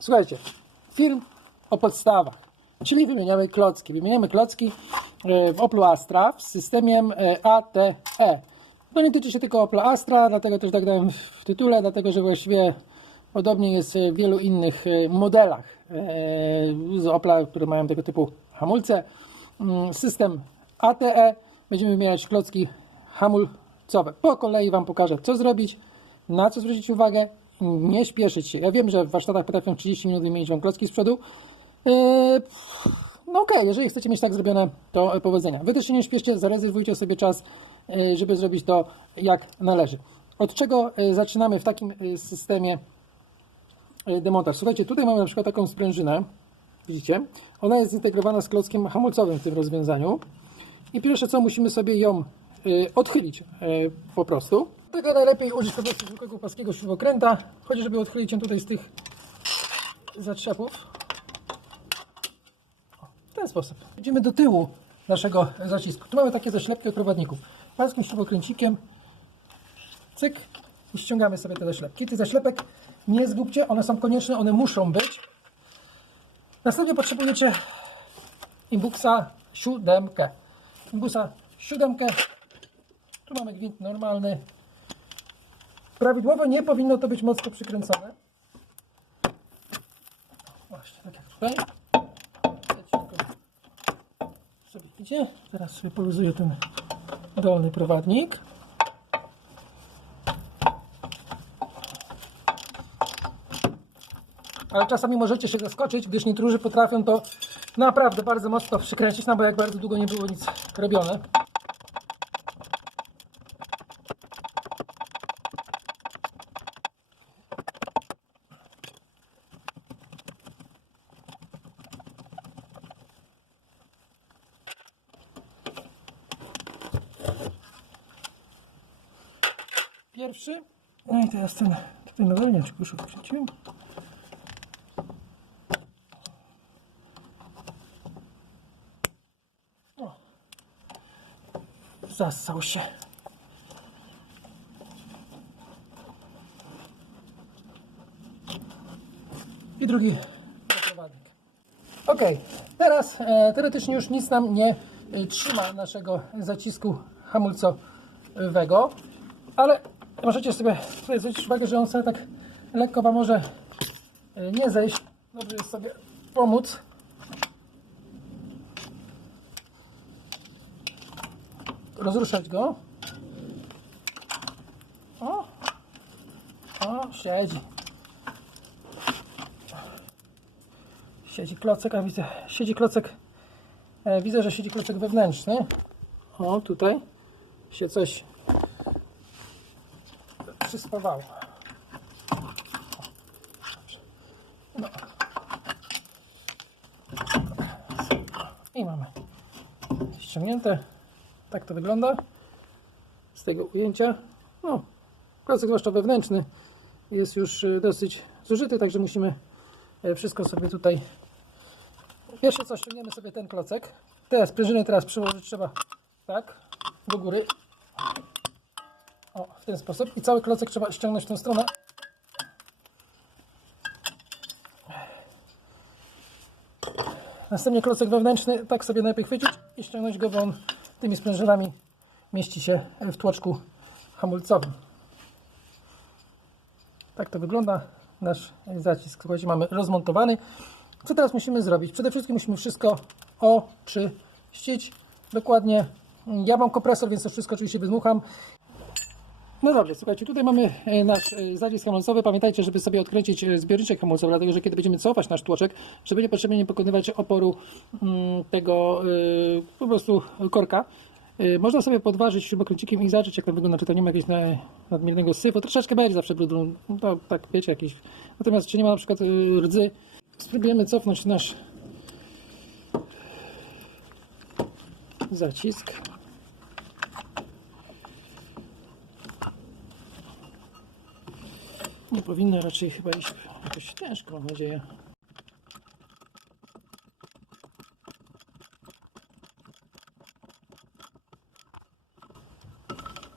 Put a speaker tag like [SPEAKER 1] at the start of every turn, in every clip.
[SPEAKER 1] Słuchajcie, film o podstawach, czyli wymieniamy klocki. Wymieniamy klocki e, w Oplu Astra z systemem e, ATE. To nie tyczy się tylko Opla Astra, dlatego też tak dałem w tytule, dlatego że właściwie podobnie jest w wielu innych e, modelach z Opla, które mają tego typu hamulce. Mm, System ATE. Będziemy wymieniać klocki hamulcowe. Po kolei Wam pokażę, co zrobić, na co zwrócić uwagę, nie śpieszyć się. Ja wiem, że w warsztatach potrafią 30 minut wymienić Wam klocki z przodu. Yy, no okej, jeżeli chcecie mieć tak zrobione, to powodzenia. Wy też się nie śpieszcie, zarezerwujcie sobie czas, yy, żeby zrobić to jak należy. Od czego yy, zaczynamy w takim systemie demontaż? Słuchajcie, tutaj mamy na przykład taką sprężynę, widzicie? Ona jest zintegrowana z klockiem hamulcowym w tym rozwiązaniu. I pierwsze co, musimy sobie ją odchylić po prostu. Tego najlepiej użyć po prostu zwykłego płaskiego śrubokręta. Chodzi, żeby odchylić ją tutaj z tych zatrzepów. W ten sposób. Idziemy do tyłu naszego zacisku. Tu mamy takie zaślepki od prowadników. Płaskim śrubokręcikiem cyk i ściągamy sobie te zaślepki. Tych zaślepek nie zgubcie, one są konieczne, one muszą być. Następnie potrzebujecie imbuxa siódemkę. Imbuxa siódemkę. Tu mamy gwint normalny. Prawidłowo nie powinno to być mocno przykręcone. Właśnie, tak jak tutaj. Sobie idzie. Teraz sobie poluzuję ten dolny prowadnik. ale czasami możecie się zaskoczyć, gdyż niektórzy potrafią to naprawdę bardzo mocno przykręcić, no bo jak bardzo długo nie było nic robione. Pierwszy. No i teraz ten tutaj nadajniaczek już odkręciłem. Zasał się. I drugi prowadnik. Ok, teraz e, teoretycznie już nic nam nie e, trzyma naszego zacisku hamulcowego, ale możecie sobie zwrócić uwagę, że on sobie tak lekko Wam może e, nie zejść. Dobrze jest sobie pomóc. rozruszać go. O, o, siedzi. Siedzi klocek, a widzę, siedzi klocek, e, widzę, że siedzi klocek wewnętrzny. O, tutaj się coś przyspawało. No. I mamy ściągnięte. Tak to wygląda z tego ujęcia. No, klocek zwłaszcza wewnętrzny jest już y, dosyć zużyty, także musimy e, wszystko sobie tutaj. Pierwsze co, ściągniemy sobie ten klocek. Teraz sprężynę teraz przyłożyć trzeba tak, do góry. O, w ten sposób. I cały klocek trzeba ściągnąć w tą stronę. Następnie klocek wewnętrzny, tak sobie najlepiej chwycić i ściągnąć go, bo on tymi sprężynami mieści się w tłoczku hamulcowym. Tak to wygląda nasz zacisk. Słuchajcie, mamy rozmontowany. Co teraz musimy zrobić? Przede wszystkim musimy wszystko oczyścić. Dokładnie. Ja mam kompresor, więc to wszystko oczywiście wydmucham. No dobrze, słuchajcie, tutaj mamy e, nasz e, zacisk hamulcowy. Pamiętajcie, żeby sobie odkręcić e, zbiorniczek hamulcowy, dlatego że kiedy będziemy cofać nasz tłoczek, żeby niepotrzebnie nie pokonywać oporu mm, tego po prostu korka, można sobie podważyć śrubokręcikiem i zobaczyć, jak to wygląda, czy to nie ma jakiegoś na- nadmiernego syfu. Troszeczkę będzie zawsze brudu, no tak wiecie, jakiś. Natomiast czy nie ma na przykład rdzy, spróbujemy cofnąć nasz zacisk. Nie powinno raczej chyba iść jakoś ciężko, mam nadzieję.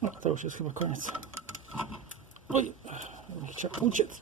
[SPEAKER 1] No, to już jest chyba koniec. Oj, nie chciał uciec.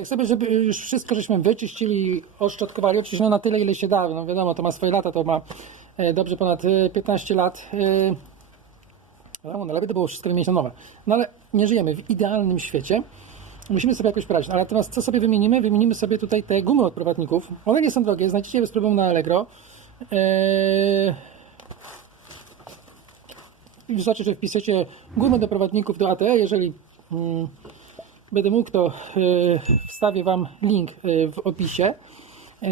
[SPEAKER 1] Jak sobie, żeby już wszystko żeśmy wyczyścili, oszczotkowali, oczywiście no na tyle, ile się da, no wiadomo, to ma swoje lata, to ma e, dobrze ponad e, 15 lat. e, Wiadomo, najlepiej to było wszystko wymienić na nowe. No ale nie żyjemy w idealnym świecie. Musimy sobie jakoś poradzić. Ale natomiast co sobie wymienimy? Wymienimy sobie tutaj te gumy od prowadników. One nie są drogie, znajdziecie je bez problemu na Allegro. Eee... I wystarczy, że wpiszecie gumy do prowadników do ATE. Jeżeli mm, będę mógł, to e, wstawię Wam link e, w opisie. E,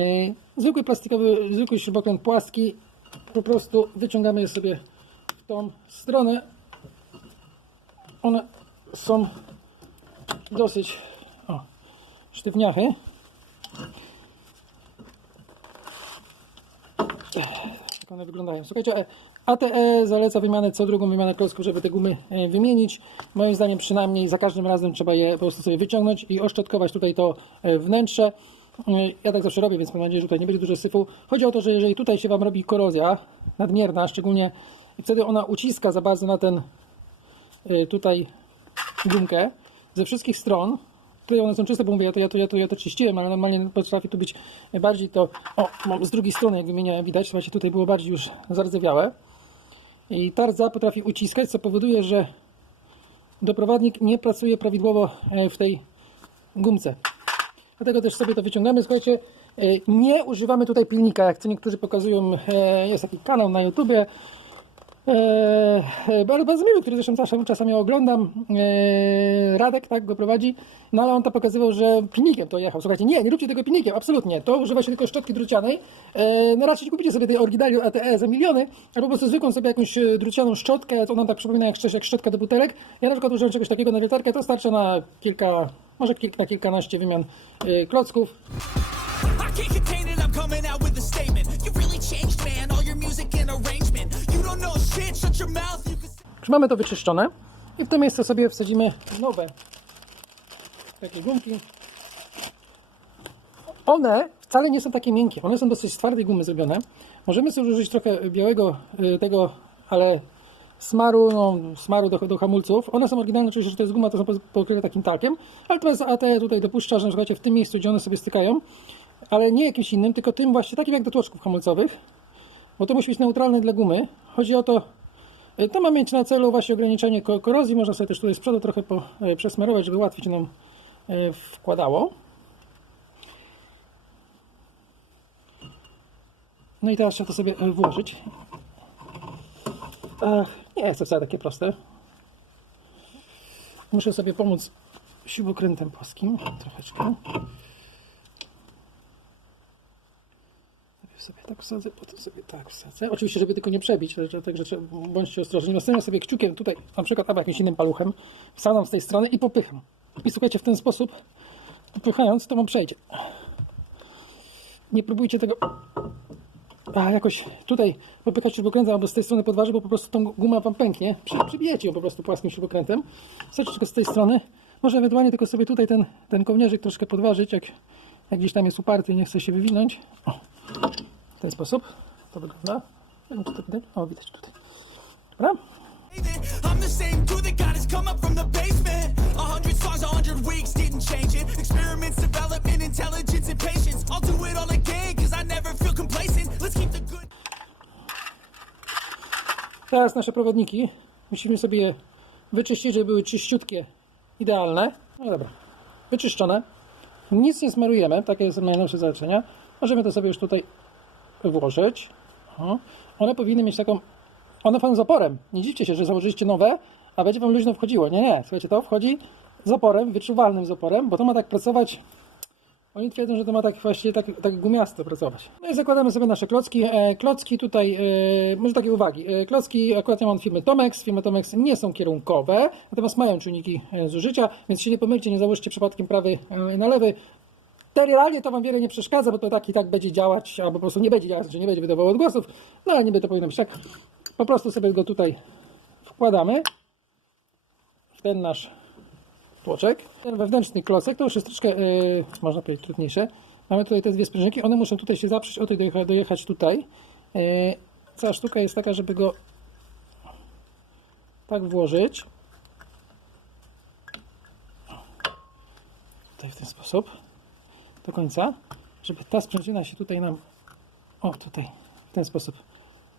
[SPEAKER 1] zwykły plastikowy, zwykły śrubokręt płaski. Po prostu wyciągamy je sobie w tą stronę. One są dosyć o, sztywniachy. Jak one wyglądają. Słuchajcie, ATE zaleca wymianę co drugą wymianę klocków, żeby te gumy e, wymienić. Moim zdaniem przynajmniej za każdym razem trzeba je po prostu sobie wyciągnąć i oszczotkować tutaj to e, wnętrze. E, Ja tak zawsze robię, więc mam nadzieję, że tutaj nie będzie dużo syfu. Chodzi o to, że jeżeli tutaj się Wam robi korozja nadmierna, szczególnie wtedy ona uciska za bardzo na ten tutaj gumkę ze wszystkich stron. Tutaj one są czyste, bo mówię, ja to, ja to, ja to, ja to czyściłem, ale normalnie potrafi tu być bardziej to. O, z drugiej strony, jak wymieniałem, widać, słuchajcie, tutaj było bardziej już zardzewiałe. I ta rdza potrafi uciskać, co powoduje, że doprowadnik nie pracuje prawidłowo e, w tej gumce. Dlatego też sobie to wyciągamy. Słuchajcie, e, nie używamy tutaj pilnika, jak co niektórzy pokazują. e, Jest taki kanał na YouTubie. Eee, miły, który zresztą czasami, czasami oglądam. Eee, Radek tak go prowadzi, no ale on to pokazywał, że pilnikiem to jechał. Słuchajcie, nie, nie róbcie tego pilnikiem, absolutnie. To używa się tylko szczotki drucianej. Eee, no raczej kupicie sobie tej oryginalnej ATE za miliony, albo po prostu zwykłą sobie jakąś e, drucianą szczotkę, ona tak przypomina jak, jak szczotka do butelek. Ja na przykład używam czegoś takiego na wiertarkę, to starcza na kilka, może kilka, kilkanaście wymian e, klocków. Już mamy to wyczyszczone i w to miejsce sobie wsadzimy nowe jakieś gumki. One wcale nie są takie miękkie, one są dosyć z twardej gumy zrobione. Możemy sobie użyć trochę białego y, tego, ale smaru, no, smaru do, do hamulców. One są oryginalne, oczywiście, że to jest guma, to są po- pokryte takim talkiem, ale teraz AT tutaj dopuszcza, że na w tym miejscu, gdzie one sobie stykają, ale nie jakimś innym, tylko tym właśnie, takim jak do tłoczków hamulcowych, bo to musi być neutralne dla gumy. Chodzi o to, E, To ma mieć na celu właśnie ograniczenie ko- korozji. Można sobie też tutaj z przodu trochę po, e, przesmarować, żeby łatwiej się nam e, wkładało. No i teraz trzeba to sobie e, włożyć. Ach, nie jest to wcale takie proste. Muszę sobie pomóc śrubokrętem płaskim. Troszeczkę. Najpierw sobie tak wsadzę, potem sobie tak wsadzę. Oczywiście, żeby tylko nie przebić, także, bądźcie ostrożni. Następnie sobie kciukiem tutaj, na przykład albo jakimś innym paluchem, wsadzam z tej strony i popycham. I słuchajcie, w ten sposób, popychając, to wam przejdzie. Nie próbujcie tego a, jakoś tutaj popychać śrubokrętem albo z tej strony podważy, bo po prostu tą guma wam pęknie. Przy- Przybijecie ją po prostu płaskim śrubokrętem. Słuchajcie, tylko z tej strony Może ewentualnie tylko sobie tutaj ten, ten kołnierzyk troszkę podważyć, jak, jak gdzieś tam jest uparty i nie chce się wywinąć. O, w ten sposób to wygląda. Nie wiem, czy to widać? O, widać tutaj. Dobra?
[SPEAKER 2] I'm the same dude that got his come up from the basement. A hundred songs, a hundred weeks, didn't change it. Experiments, development, intelligence, and patience. I'll do it all again, cause I never feel complacent. Let's keep the good.
[SPEAKER 1] Teraz nasze prowadniki. Musimy sobie je wyczyścić, żeby były czyściutkie, idealne. No dobra, wyczyszczone. Nic nie smarujemy, takie są najnowsze zalecenia. Możemy to sobie już tutaj włożyć. One powinny mieć taką. One wchodzą z oporem. Nie dziwcie się, że założyliście nowe, a będzie Wam luźno wchodziło. Nie, nie. Słuchajcie, to wchodzi z oporem, wyczuwalnym z oporem, bo to ma tak pracować oni twierdzą, że to ma tak właśnie tak, tak gumiasto pracować. No i zakładamy sobie nasze klocki. E, klocki tutaj, e, może takie uwagi. E, klocki akurat ja mam firmy Tomex. Firmy Tomex nie są kierunkowe, natomiast mają czujniki e, zużycia, więc się nie pomylcie, nie założcie przypadkiem prawy e, na lewy. Realnie to Wam wiele nie przeszkadza, bo to tak i tak będzie działać, albo po prostu nie będzie działać, że nie będzie wydawało odgłosów, no ale niby to powinno być tak. Po prostu sobie go tutaj wkładamy w ten nasz tłoczek. Ten wewnętrzny klocek to już jest troszkę, yy, można powiedzieć, trudniejsze. Mamy tutaj te dwie sprężynki, one muszą tutaj się zaprzeć, o tutaj dojechać, dojechać tutaj. Yy, cała sztuka jest taka, żeby go tak włożyć. Tutaj w ten sposób. Do końca. Żeby ta sprężyna się tutaj nam, o tutaj, w ten sposób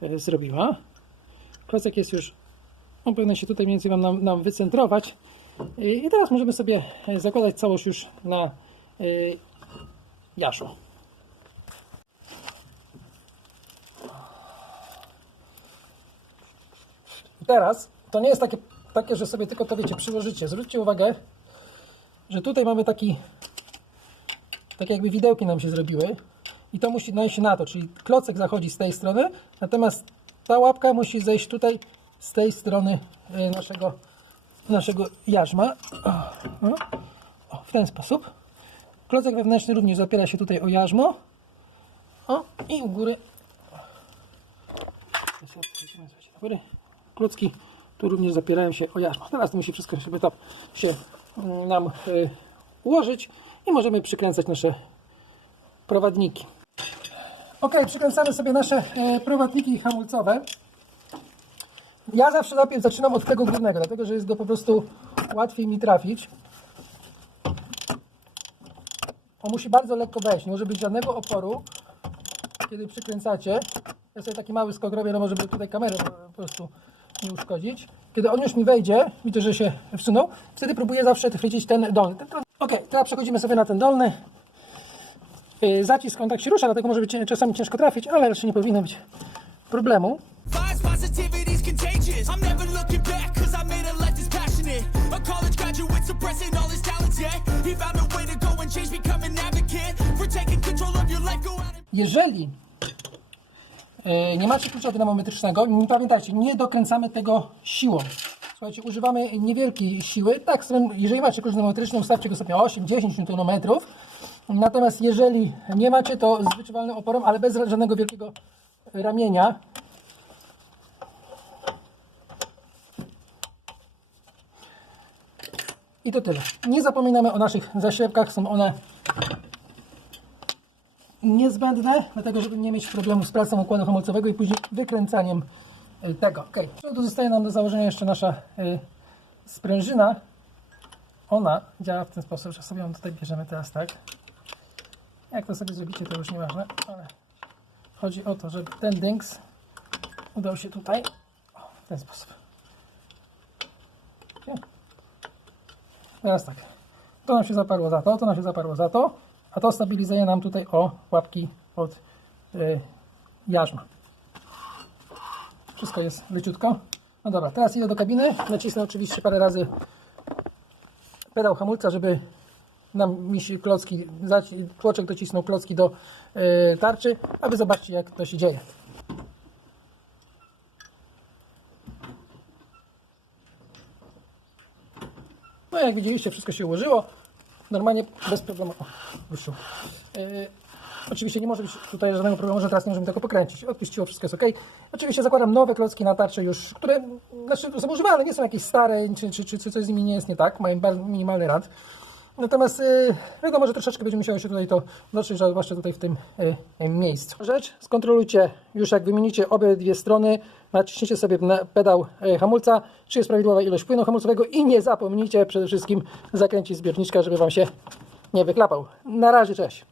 [SPEAKER 1] yy, zrobiła. Klocek jest już, on powinien się tutaj mniej więcej nam, nam wycentrować. I i teraz możemy sobie e, zakładać całość już na y, jaszu. Teraz to nie jest takie, takie, że sobie tylko to wiecie, przyłożycie. Zwróćcie uwagę, że tutaj mamy taki, tak jakby widełki nam się zrobiły i to musi najść na to, czyli klocek zachodzi z tej strony, natomiast ta łapka musi zejść tutaj z tej strony y, naszego naszego jarzma. O, w ten sposób. Klocek wewnętrzny również zapiera się tutaj o jarzmo. O, i u góry. Klocki tu również zapierają się o jarzmo. Teraz to musi wszystko żeby to się mm, nam y, ułożyć i możemy przykręcać nasze prowadniki. Ok, przykręcamy sobie nasze y, prowadniki hamulcowe. Ja zawsze najpierw zaczynam od tego głównego, dlatego że jest go po prostu łatwiej mi trafić. On musi bardzo lekko wejść, nie może być żadnego oporu, kiedy przykręcacie. Ja sobie taki mały skok robię, no może by tutaj kamerę po prostu nie uszkodzić. Kiedy on już mi wejdzie, widzę, że się wsunął, wtedy próbuję zawsze chwycić ten dolny. Ok, teraz przechodzimy sobie na ten dolny. Yy, Zacisk, on tak się rusza, dlatego może być czasami ciężko trafić, ale raczej nie powinno być problemu. Jeżeli e, nie macie klucza dynamometrycznego, nie pamiętajcie, nie dokręcamy tego siłą. Słuchajcie, używamy niewielkiej siły. Tak, jeżeli macie klucz dynamometryczny, ustawcie go sobie 8-10 Nm. Natomiast jeżeli nie macie, to z wyczuwalnym oporem, ale bez żadnego wielkiego ramienia. I to tyle. Nie zapominamy o naszych zaślepkach, są one niezbędne, dlatego żeby nie mieć problemu z pracą układu hamulcowego i później wykręcaniem tego. Ok, tu zostaje nam do założenia jeszcze nasza y, sprężyna. Ona działa w ten sposób, że sobie ją tutaj bierzemy teraz tak. Jak to sobie zrobicie, to już nieważne, ale chodzi o to, żeby ten dynks udał się tutaj o, w ten sposób. Teraz tak. To nam się zaparło za to, to nam się zaparło za to, a to stabilizuje nam tutaj o łapki od y, jarzma. Wszystko jest leciutko. No dobra, teraz idę do kabiny. Nacisnę oczywiście parę razy pedał hamulca, żeby nam mi się klocki, tłoczek docisnął klocki do y, tarczy, a wy zobaczcie jak to się dzieje. No jak widzieliście, wszystko się ułożyło. Normalnie bez problemu. O, Oczywiście nie może być tutaj żadnego problemu, że teraz nie możemy tego pokręcić. Odpuściło, wszystko jest ok. Oczywiście zakładam nowe klocki na tarcze już, które znaczy, są używane, nie są jakieś stare, czy, czy, czy, czy coś z nimi nie jest nie tak, mają minimalny rad. Natomiast y, wiadomo, że troszeczkę będzie musiało się tutaj to dotrzeć, zwłaszcza tutaj w tym y, miejscu. Rzecz, skontrolujcie już jak wymienicie obie dwie strony, naciśnijcie sobie na pedał y, hamulca, czy jest prawidłowa ilość płynu hamulcowego i nie zapomnijcie przede wszystkim zakręcić zbiorniczka, żeby Wam się nie wyklapał. Na razie, cześć.